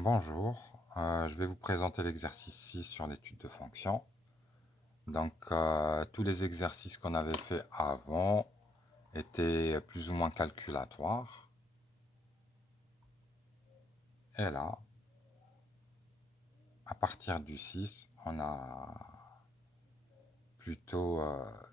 Bonjour, je vais vous présenter l'exercice 6 sur l'étude de fonctions. Donc, tous les exercices qu'on avait fait avant étaient plus ou moins calculatoires. Et là, à partir du 6, on a plutôt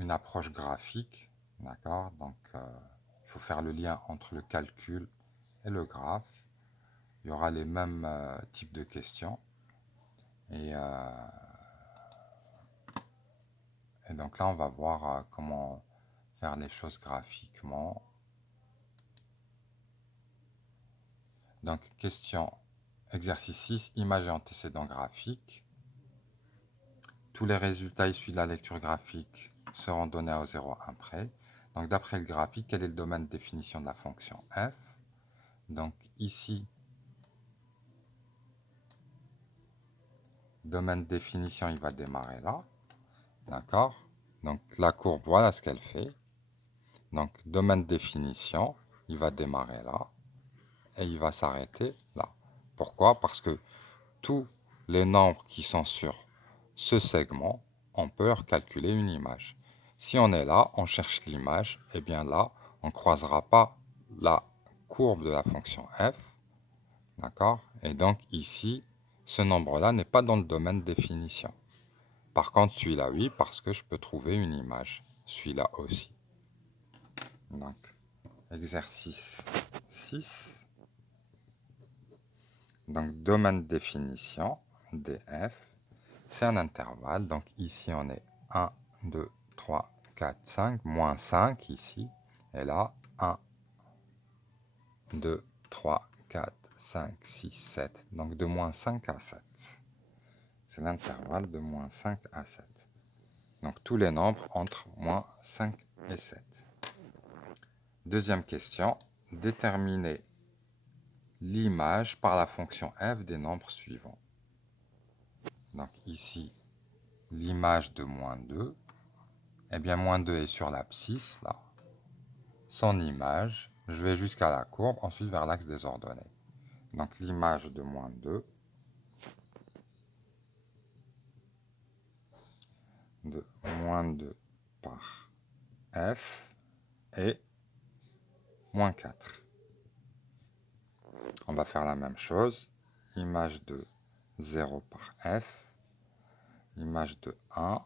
une approche graphique. D'accord? Donc, il faut faire le lien entre le calcul et le graphe. Il y aura les mêmes types de questions. Et, et donc là, on va voir comment faire les choses graphiquement. Donc, question exercice 6, image et antécédent graphique. Tous les résultats issus de la lecture graphique seront donnés au 0 1 près. Donc, d'après le graphique, quel est le domaine de définition de la fonction f? Donc, ici, domaine de définition, il va démarrer là. D'accord? Donc, la courbe, voilà ce qu'elle fait. Donc, domaine de définition, il va démarrer là. Et il va s'arrêter là. Pourquoi? Parce que tous les nombres qui sont sur ce segment, on peut calculer une image. Si on est là, on cherche l'image, et bien là, on ne croisera pas la courbe de la fonction f. D'accord? Et donc ici, ce nombre-là n'est pas dans le domaine de définition. Par contre, celui-là, oui, parce que je peux trouver une image. Celui-là aussi. Donc, exercice 6. Donc, domaine de définition, df, c'est un intervalle. Donc, ici, on est 1, 2, 3, 4, 5, moins 5 ici. Et là, 1, 2, 3, 4, 5, 6, 7. Donc, de moins 5 à 7. C'est l'intervalle de moins 5 à 7. Donc, tous les nombres entre moins 5 et 7. Deuxième question, déterminer l'image par la fonction f des nombres suivants. Donc, ici, l'image de moins 2, eh bien, moins 2 est sur l'abscisse, là. Son image, je vais jusqu'à la courbe, ensuite vers l'axe des ordonnées. Donc, l'image de moins 2, de moins 2 par f, est moins 4. On va faire la même chose. Image de 0 par f, image de 1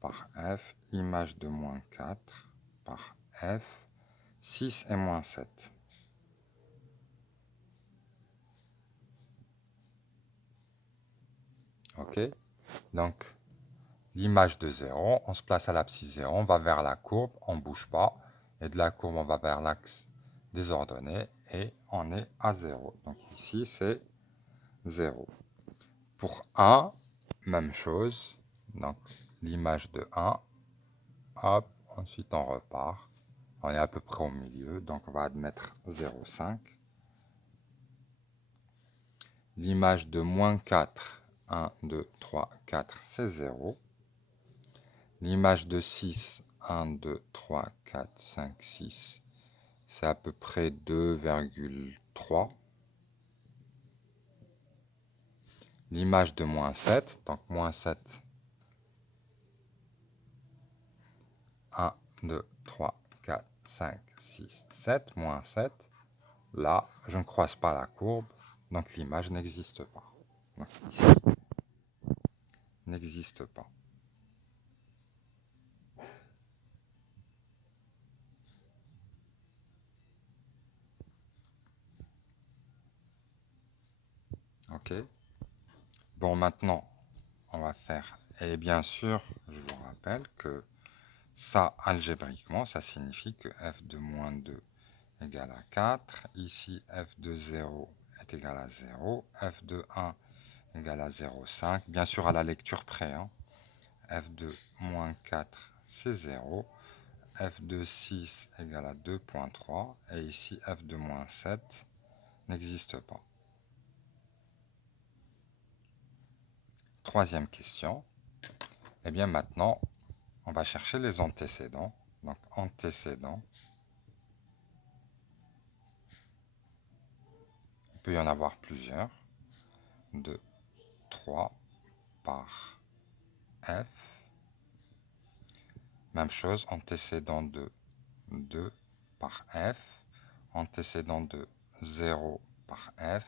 par f, image de moins 4 par f, 6 et moins 7. Ok? Donc, l'image de 0, on se place à l'abscisse 0, on va vers la courbe, on ne bouge pas. Et de la courbe, on va vers l'axe des ordonnées et on est à 0. Donc ici, c'est 0. Pour 1, même chose. Donc l'image de 1, hop, ensuite on repart. On est à peu près au milieu, donc on va admettre 0,5. L'image de moins 4, 1, 2, 3, 4, c'est 0. L'image de 6, 1, 2, 3, 4, 5, 6, c'est à peu près 2,3. L'image de moins 7, donc moins 7, 1, 2, 3, 4, 5, 6, 7, moins 7. Là, je ne croise pas la courbe, donc l'image n'existe pas. Donc ici, n'existe pas. Ok. Bon, maintenant, on va faire. Et bien sûr, je vous rappelle que ça, algébriquement, ça signifie que f de moins 2 égale à 4. Ici, f de 0 est égal à 0. f de 1 égale à 0,5. Bien sûr, à la lecture près. Hein. f de moins 4, c'est 0. f de 6 égale à 2,3. Et ici, f de moins 7 n'existe pas. Troisième question. Et bien maintenant, on va chercher les antécédents. Donc, antécédents peut y en avoir plusieurs, de 3 par f. Même chose, antécédent de 2 par f, antécédent de 0 par f,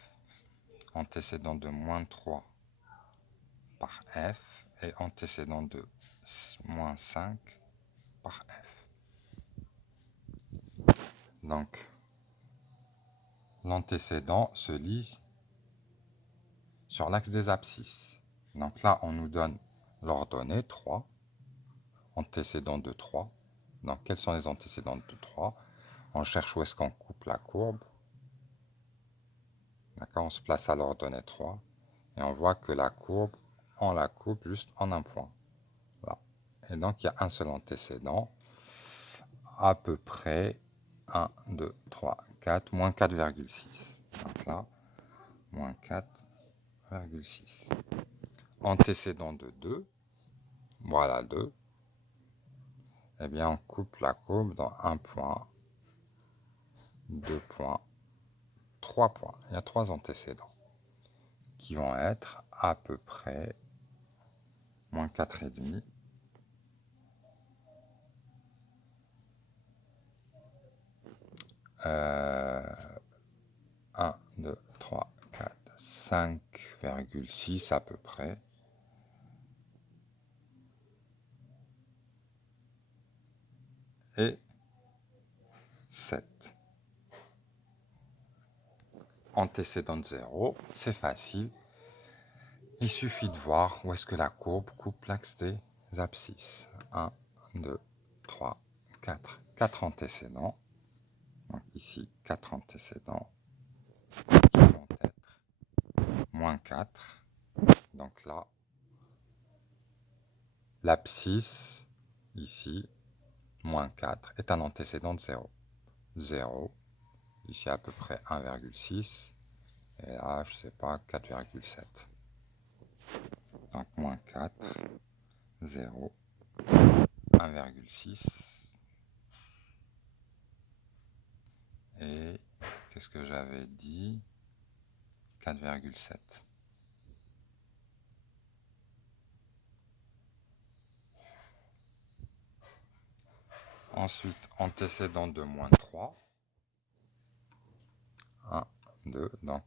antécédent de moins 3 par f et antécédent de moins 5 par f. Donc, l'antécédent se lit sur l'axe des abscisses. Donc là, on nous donne l'ordonnée 3, antécédent de 3. Donc, quels sont les antécédents de 3? On cherche où est-ce qu'on coupe la courbe. D'accord, on se place à l'ordonnée 3 et on voit que la courbe, on la coupe juste en un point. Voilà. Et donc, il y a un seul antécédent, à peu près 1, 2, 3, 4, moins 4,6. Donc là, moins 4,6. Antécédent de 2, voilà 2. Eh bien, on coupe la courbe dans un point, 2 points, 3 points. Il y a 3 antécédents qui vont être à peu près moins 4,5. 1, 2, 3, 4, 5,6 à peu près. Et 7. Antécédent de 0, c'est facile. Il suffit de voir où est-ce que la courbe coupe l'axe des abscisses. 1, 2, 3, 4. 4 antécédents. Donc ici, 4 antécédents qui vont être moins 4. Donc là, l'abscisse, ici, moins 4, est un antécédent de 0. 0, ici à peu près 1,6, et là, je sais pas, 4,7. Donc moins 4, 0, 1,6. Et qu'est-ce que j'avais dit? 4,7. Ensuite, antécédent de moins 3. 1, 2, donc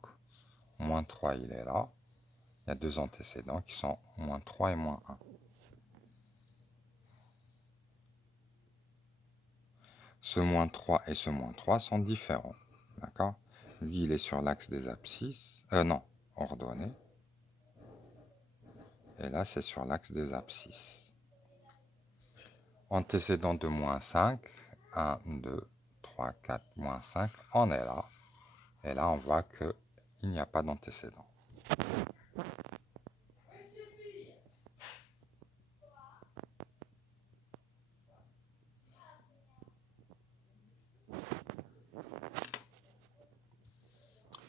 moins 3, il est là. Il y a deux antécédents qui sont moins 3 et moins 1. Ce moins 3 et ce moins 3 sont différents. D'accord? Lui, il est sur l'axe des abscisses. Non, ordonnée. Et là, c'est sur l'axe des abscisses. Antécédent de moins 5. 1, 2, 3, 4, moins 5. On est là. Et là, on voit qu'il n'y a pas d'antécédent.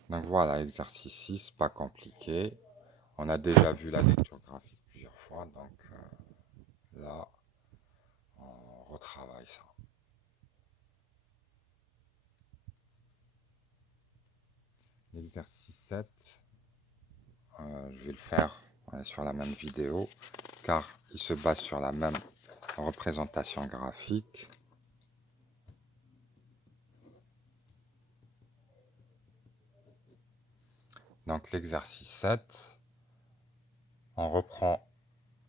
Donc voilà, exercice 6, pas compliqué. On a déjà vu la lecture graphique plusieurs fois, donc là, on retravaille ça. L'exercice 7, je vais le faire sur la même vidéo, car il se base sur la même représentation graphique. Donc l'exercice 7, on reprend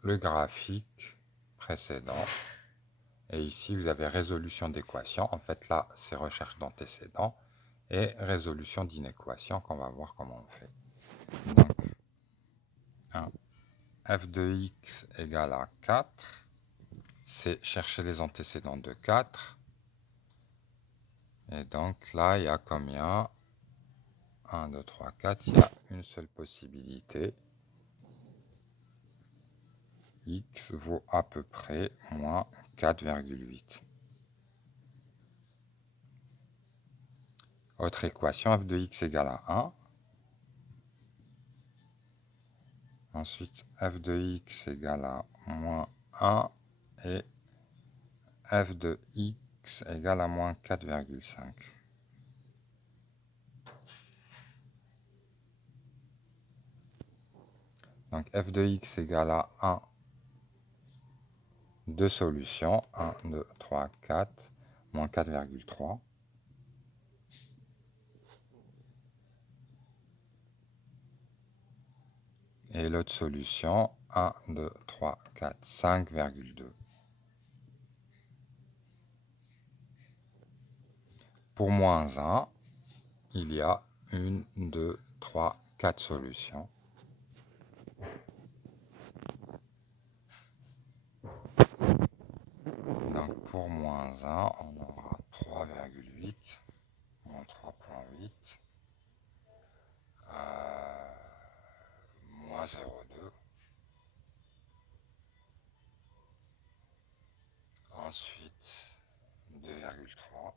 le graphique précédent. Et ici, vous avez résolution d'équation. En fait, là, c'est recherche d'antécédents et résolution d'inéquation qu'on va voir comment on fait. Donc, 1, f de x égale à 4. C'est chercher les antécédents de 4. Et donc, là, il y a combien? 1, 2, 3, 4. Il y a une seule possibilité. X vaut à peu près moins 4,8. Autre équation, f de x égale à 1. Ensuite, f de x égale à moins 1 et f de x égale à moins 4,5. Donc f de x égale à 1, deux solutions, 1, 2, 3, 4, moins 4,3. Et l'autre solution, 1, 2, 3, 4, 5,2. Pour moins 1, il y a 1, 2, 3, 4 solutions. Donc pour moins 1, on aura 3,8, moins 3,8, moins 0,2. Ensuite, 2,3.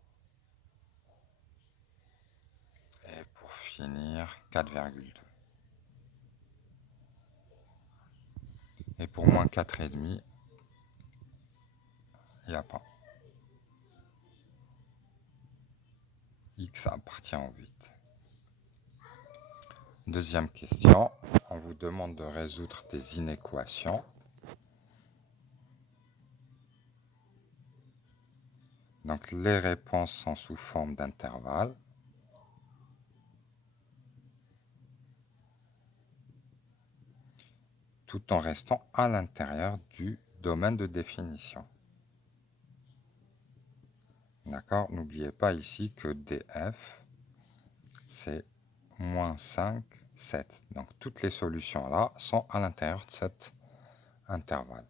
Et pour finir, 4,2. Et pour moins 4,5, il n'y a pas. X appartient au 8. Deuxième question, on vous demande de résoudre des inéquations. Donc les réponses sont sous forme d'intervalle. Tout en restant à l'intérieur du domaine de définition. D'accord? N'oubliez pas ici que df, c'est moins 5, 7. Donc toutes les solutions là sont à l'intérieur de cet intervalle.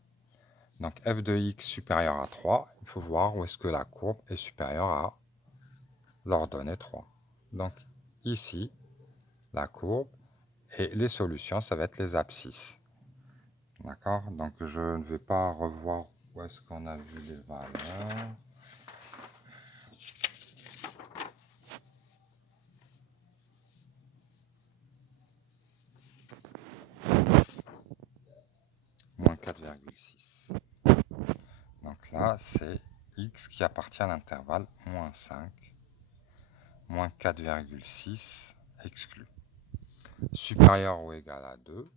Donc f de x supérieur à 3, il faut voir où est-ce que la courbe est supérieure à l'ordonnée 3. Donc ici, la courbe et les solutions, ça va être les abscisses. D'accord? Donc je ne vais pas revoir où est-ce qu'on a vu les valeurs. Moins 4,6. Donc là, c'est x qui appartient à l'intervalle moins 5, moins 4,6 exclu. Supérieur ou égal à 2,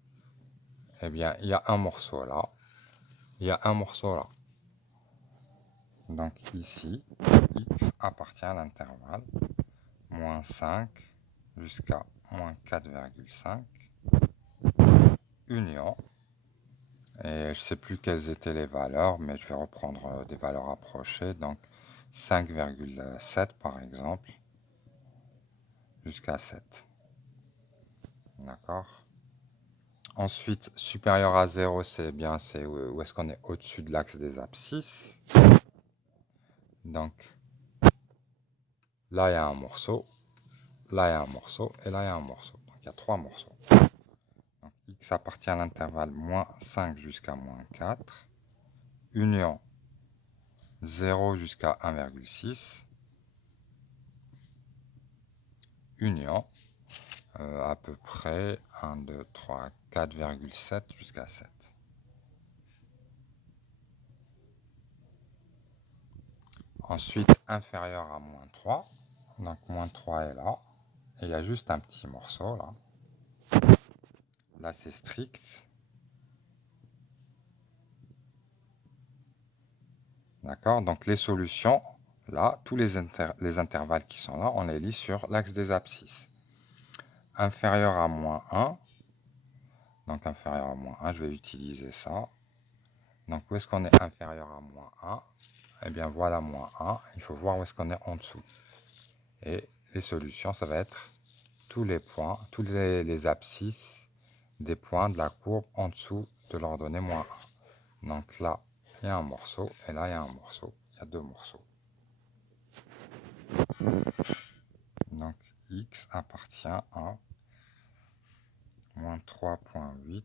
eh bien, il y a un morceau là, il y a un morceau là. Donc ici, x appartient à l'intervalle moins 5 jusqu'à moins 4,5, union. Et je ne sais plus quelles étaient les valeurs, mais je vais reprendre des valeurs approchées. Donc 5,7 par exemple, jusqu'à 7. D'accord? Ensuite, supérieur à 0, c'est bien, c'est où est-ce qu'on est au-dessus de l'axe des abscisses. Donc là, il y a un morceau, là, il y a un morceau, et là, il y a un morceau. Donc il y a 3 morceaux. Donc x appartient à l'intervalle moins 5 jusqu'à moins 4, union 0 jusqu'à 1,6, union à peu près 1, 2, 3, 4,7 jusqu'à 7. Ensuite, inférieur à moins 3. Donc, moins 3 est là. Et il y a juste un petit morceau là. Là, c'est strict. D'accord? Donc, les solutions, là, tous les intervalles qui sont là, on les lit sur l'axe des abscisses. Inférieur à moins 1. Donc, inférieur à moins 1, je vais utiliser ça. Donc, où est-ce qu'on est inférieur à moins 1? Eh bien, voilà moins 1. Il faut voir où est-ce qu'on est en dessous. Et les solutions, ça va être tous les points, tous les abscisses des points de la courbe en dessous de l'ordonnée moins 1. Donc là, il y a un morceau, et là, il y a un morceau. Il y a deux morceaux. Donc x appartient à moins 3,8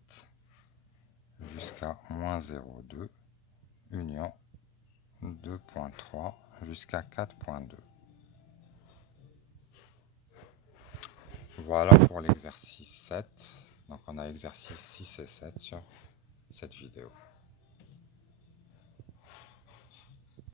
jusqu'à moins 0,2, union 2,3 jusqu'à 4,2. Voilà pour l'exercice 7. Donc on a exercice 6 et 7 sur cette vidéo.